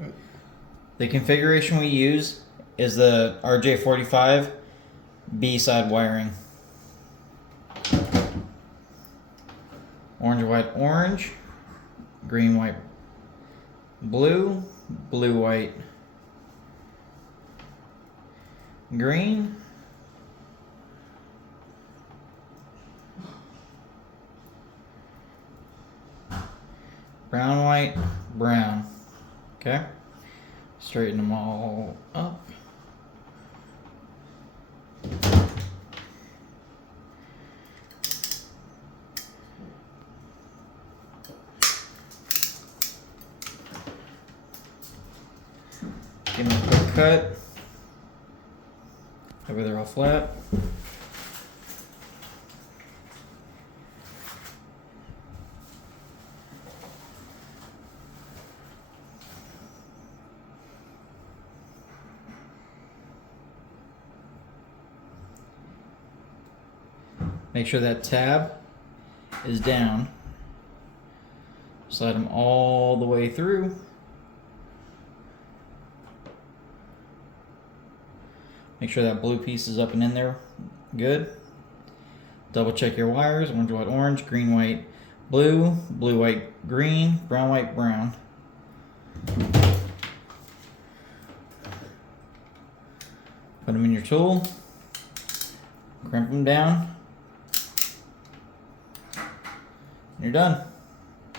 Okay. The configuration we use is the rj45 B-side wiring. Orange, white, orange. Green, white, blue. Blue, white, green. Brown, white, brown. Okay. Straighten them all up. Give them a quick cut. That way they're all flat. Make sure that tab is down. Slide them all the way through. Make sure that blue piece is up and in there. Good. Double check your wires. Orange, white, orange. Green, white, blue. Blue, white, green. Brown, white, brown. Put them in your tool. Crimp them down. And you're done.